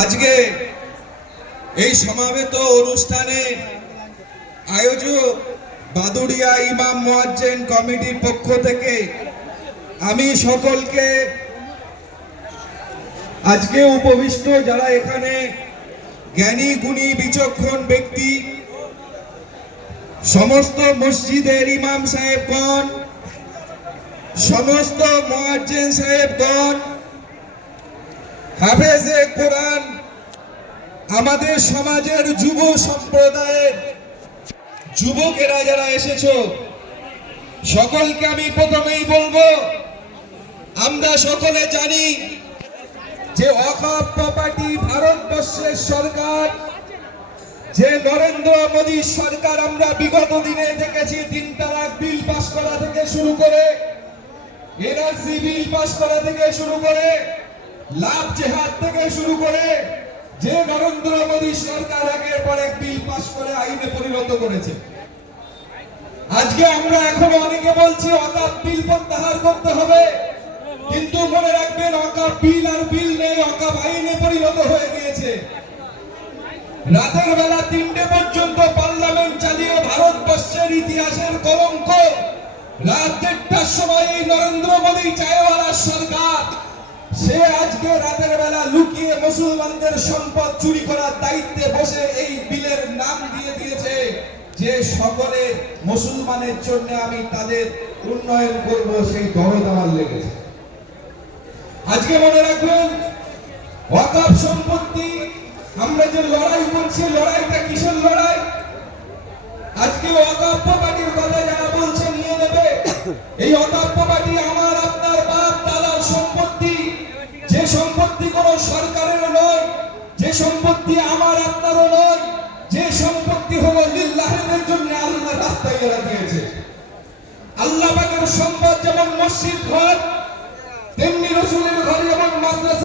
আজকে এই সমাবেত অনুষ্ঠানে আয়োজক বাদুড়িয়া ইমাম মুয়াজ্জিন কমিটির পক্ষ থেকে আমি সকলকে আজকে উপবিষ্ট যারা এখানে জ্ঞানী গুণী বিচক্ষণ ব্যক্তি, সমস্ত মসজিদের ইমাম সাহেবগণ, সমস্ত মুয়াজ্জিন সাহেবগণ, হাফেজে কোরআন, আমাদের সমাজের যুব সম্প্রদায়ের যুবকেরা যারা এসেছো, সকলকে আমি প্রথমেই বলবো, আমরা সকলে জানি যে ওয়াকফ প্রপার্টি ভারতবর্ষের সরকার, যে নরেন্দ্র মোদী সরকার, আমরা বিগত দিনে দেখেছি ৩ তালাক বিল পাস করা থেকে শুরু করে, এনআরসি বিল পাস করা থেকে শুরু করে, লাভ জেহাদ থেকে শুরু করে, যে নরেন্দ্র মোদী সরকার একের পর এক বিল পাস করে আইনে পরিণত করেছে। আজকে আমরা এখনো অনেকে বলছি ওয়াকফ বিল প্রত্যাহার করতে হবে, কিন্তু মনে রাখবেন ওয়াকফ বিল আর বিল নেই, ওয়াকফ আইনে পরিণত হয়ে গিয়েছে। রাতের বেলা ৩টে পর্যন্ত পার্লামেন্ট চালিয়ে ভারতবর্ষের ইতিহাসের কলঙ্ক, রাত ১:৩০টার সময় এই নরেন্দ্র মোদী চায়ওয়ালা সরকার, সে আজকে রাতের বেলা লুকিয়ে মুসলমানদের সম্পদ চুরি করার দায়িত্বে বসে এই বিলের নাম দিয়ে দিয়েছে যে সকলে মুসলমানের জন্য আমি তাদের উন্নয়ন করব, সেই দরদ আমার লেগেছে। আজকে মনে রাখবেন ওয়াকফ সম্পত্তি আমরা যে লড়াই করছি, লড়াইটা কিসের লড়াই? আজকে ওয়াকফ প্রপার্টির কথা যারা বলছে নিয়ে নেবে, এই ওয়াকফ প্রপার্টি আমার আপনার বাপ দাদার সম্পত্তি, যে সম্পত্তি কোনো সরকারের নয়, যে সম্পত্তি আমার আপনারও নয়, যে সম্পত্তি হলো লিল্লাহের জন্য আল্লাহর রাস্তায় যারা দিয়েছে। আল্লাহ পাকের সম্পদ যেমন মসজিদ ঘর, তেমনি রাসূলের ঘর এবং মাদ্রাসা।